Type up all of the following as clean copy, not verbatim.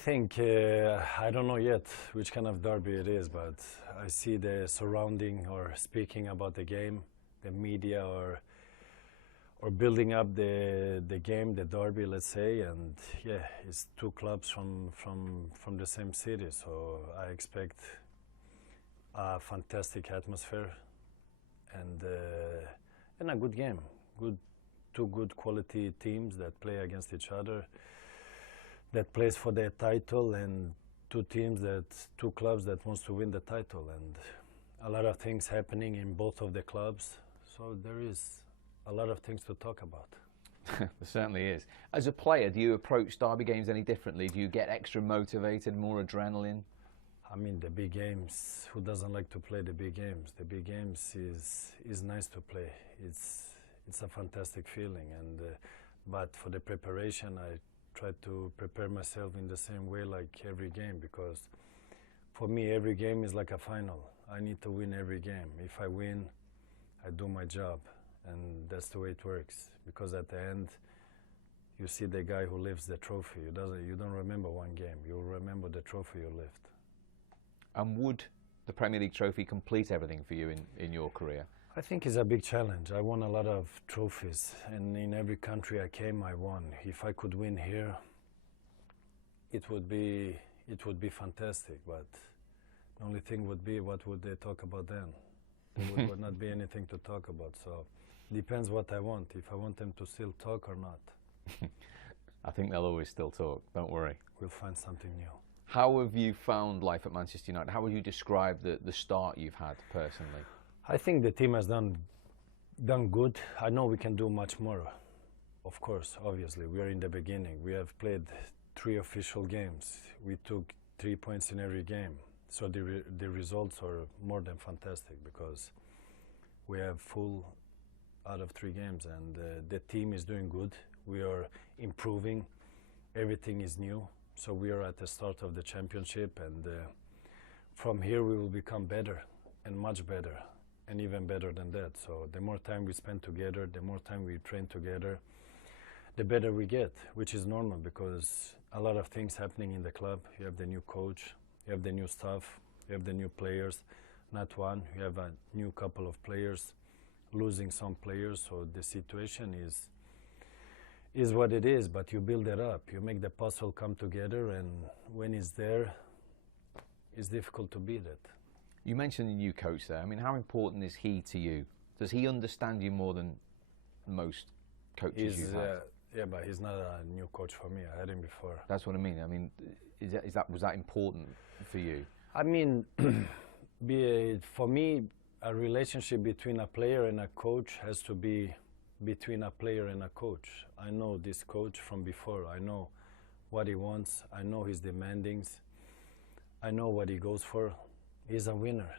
think I don't know yet which kind of derby it is, but I see the surrounding or speaking about the game, the media or building up the game, the derby, let's say, and yeah, it's two clubs from the same city, so I expect a fantastic atmosphere and a good game. Two good quality teams that play against each other, that plays for their title, and two clubs that wants to win the title, and a lot of things happening in both of the clubs. So there is a lot of things to talk about. There certainly is. As a player, do you approach derby games any differently? Do you get extra motivated, more adrenaline? I mean, the big games, who doesn't like to play the big games? The big games is nice to play. It's a fantastic feeling, and but for the preparation, I try to prepare myself in the same way like every game, because for me every game is like a final. I need to win every game. If I win, I do my job, and that's the way it works, because at the end you see the guy who lifts the trophy. You don't remember one game, you remember the trophy you lift. And would the Premier League trophy complete everything for you in your career? I think it's a big challenge. I won a lot of trophies, and in every country I came, I won. If I could win here, it would be fantastic. But the only thing would be, what would they talk about then? There would not be anything to talk about. So depends what I want. If I want them to still talk or not. I think they'll always still talk. Don't worry. We'll find something new. How have you found life at Manchester United? How would you describe the start you've had personally? I think the team has done good. I know we can do much more. Of course, obviously, we are in the beginning. We have played 3 official games. We took 3 points in every game. So the results are more than fantastic, because we have full out of 3 games, and the team is doing good. We are improving. Everything is new. So we are at the start of the championship, and from here we will become better and much better. And even better than that. So the more time we spend together, the more time we train together, the better we get, which is normal, because a lot of things happening in the club. You have the new coach, you have the new staff, you have the new players, not one, you have a new couple of players, losing some players, so the situation is what it is, but you build it up, you make the puzzle come together, and when it's there, it's difficult to beat it. You mentioned the new coach there. I mean, how important is he to you? Does he understand you more than most coaches you've had? Yeah, but he's not a new coach for me. I had him before. That's what I mean. I mean, was that important for you? I mean, for me, a relationship between a player and a coach has to be between a player and a coach. I know this coach from before. I know what he wants. I know his demandings. I know what he goes for. He's a winner.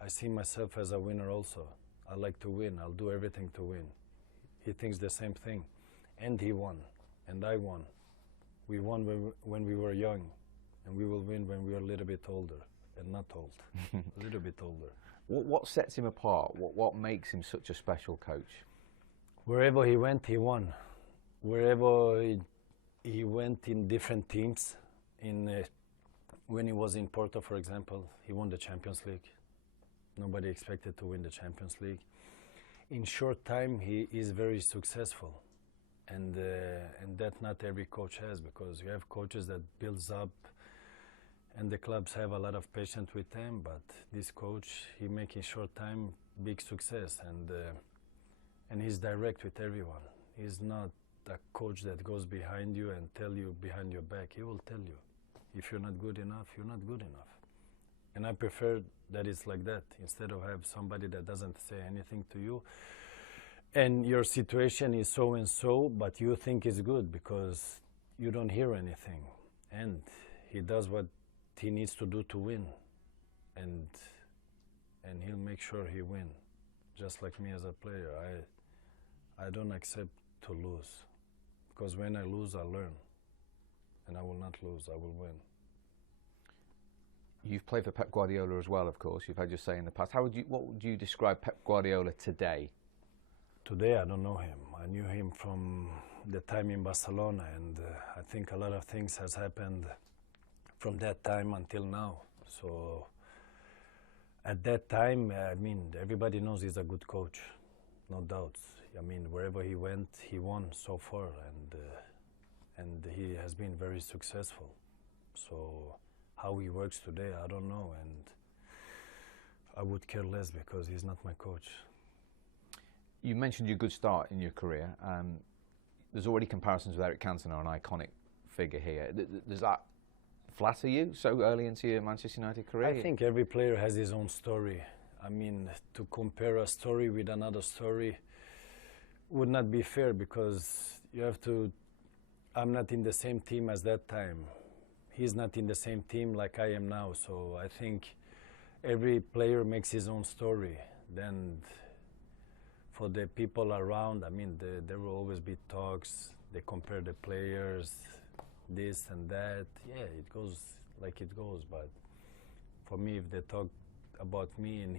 I see myself as a winner also. I like to win. I'll do everything to win. He thinks the same thing. And he won. And I won. We won when we were young. And we will win when we are a little bit older. And not old. A little bit older. What sets him apart? What makes him such a special coach? Wherever he went, he won. Wherever he went in different teams, when he was in Porto, for example, he won the Champions League. Nobody expected to win the Champions League. In short time, he is very successful. And that not every coach has, because you have coaches that builds up, and the clubs have a lot of patience with them, but this coach, he make in short time big success, and he's direct with everyone. He's not a coach that goes behind you and tell you behind your back. He will tell you. If you're not good enough, you're not good enough. And I prefer that it's like that, instead of have somebody that doesn't say anything to you. And your situation is so and so, but you think it's good because you don't hear anything. And he does what he needs to do to win. And he'll make sure he win. Just like me as a player. I don't accept to lose. Because when I lose, I learn. And I will not lose, I will win. You've played for Pep Guardiola as well, of course. You've had your say in the past. What would you describe Pep Guardiola today? Today I don't know him. I knew him from the time in Barcelona, and I think a lot of things has happened from that time until now. So at that time, I mean, everybody knows he's a good coach, no doubts. I mean, wherever he went, he won so far, and he has been very successful. So how he works today, I don't know, and I would care less because he's not my coach. You mentioned your good start in your career. There's already comparisons with Eric Cantona, an iconic figure here. Does that flatter you so early into your Manchester United career? I think every player has his own story. I mean, to compare a story with another story would not be fair because you have to. I'm not in the same team as that time. He's not in the same team like I am now. So I think every player makes his own story. Then for the people around, I mean, there will always be talks. They compare the players, this and that. Yeah, it goes like it goes. But for me, if they talk about me and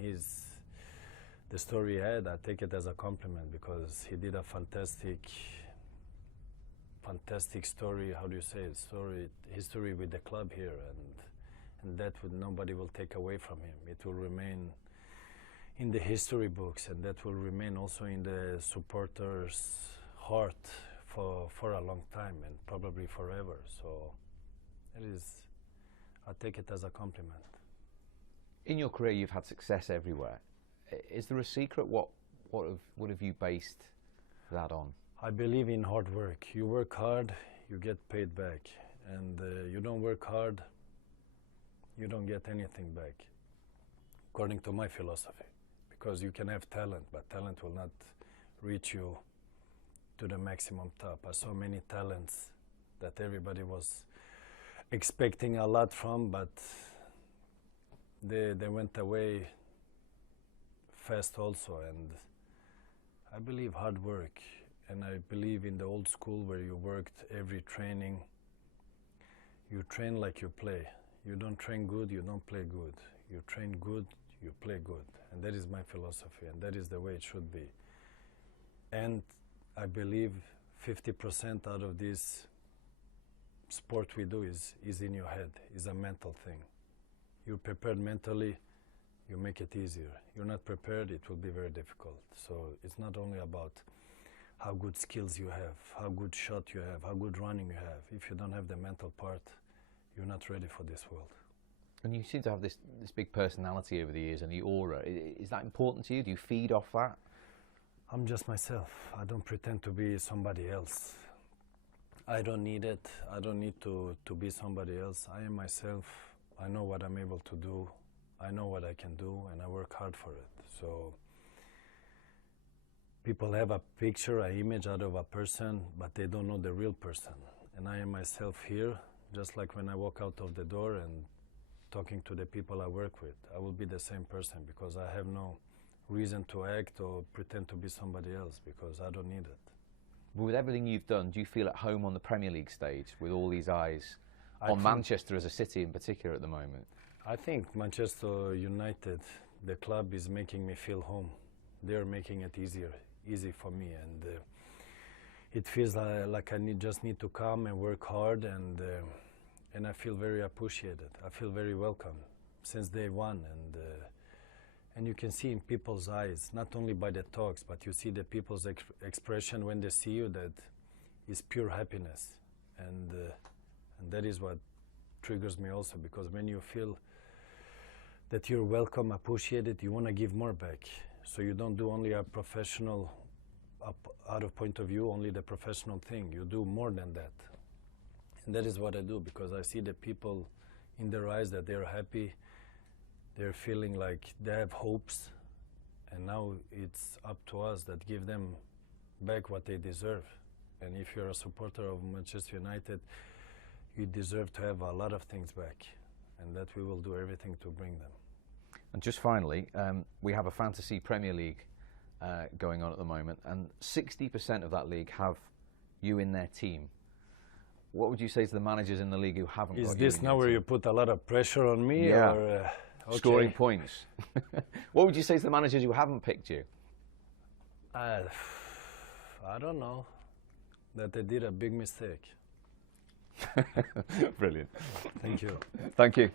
the story he had, I take it as a compliment because he did a fantastic story. How do you say it? History with the club here, and that nobody will take away from him. It will remain in the history books, and that will remain also in the supporters' heart for a long time and probably forever. So I take it as a compliment. In your career, you've had success everywhere. Is there a secret? What have you based that on? I believe in hard work. You work hard, you get paid back. And you don't work hard, you don't get anything back, according to my philosophy. Because you can have talent, but talent will not reach you to the maximum top. I saw many talents that everybody was expecting a lot from, but they went away fast also. And I believe hard work. And I believe in the old school where you worked every training. You train like you play. You don't train good, you don't play good. You train good, you play good. And that is my philosophy, and that is the way it should be. And I believe 50% out of this sport we do is in your head, is a mental thing. You're prepared mentally, you make it easier. You're not prepared, it will be very difficult. So it's not only about how good skills you have, how good shot you have, how good running you have. If you don't have the mental part, you're not ready for this world. And you seem to have this big personality over the years and the aura. Is that important to you? Do you feed off that? I'm just myself. I don't pretend to be somebody else. I don't need it. I don't need to be somebody else. I am myself. I know what I'm able to do. I know what I can do, and I work hard for it. So people have a picture, an image out of a person, but they don't know the real person. And I am myself here, just like when I walk out of the door and talking to the people I work with. I will be the same person because I have no reason to act or pretend to be somebody else because I don't need it. But with everything you've done, do you feel at home on the Premier League stage with all these eyes on Manchester as a city in particular at the moment? I think Manchester United, the club, is making me feel home. They're making it easy for me, and it feels like I just need to come and work hard, and I feel very appreciated. I feel very welcome since day one, and you can see in people's eyes, not only by the talks, but you see the people's expression when they see you, that is pure happiness, and that is what triggers me also, because when you feel that you're welcome, appreciated, you want to give more back. So you don't do only a professional, out of point of view, only the professional thing. You do more than that. And that is what I do, because I see the people in their eyes that they're happy, they're feeling like they have hopes, and now it's up to us that give them back what they deserve. And if you're a supporter of Manchester United, you deserve to have a lot of things back, and that we will do everything to bring them. And just finally, we have a fantasy Premier League going on at the moment, and 60% of that league have you in their team. What would you say to the managers in the league who haven't got you in their team? Is this now where you put a lot of pressure on me? Yeah. Or, okay. Scoring points. What would you say to the managers who haven't picked you? I don't know. That they did a big mistake. Brilliant. Thank you. Thank you.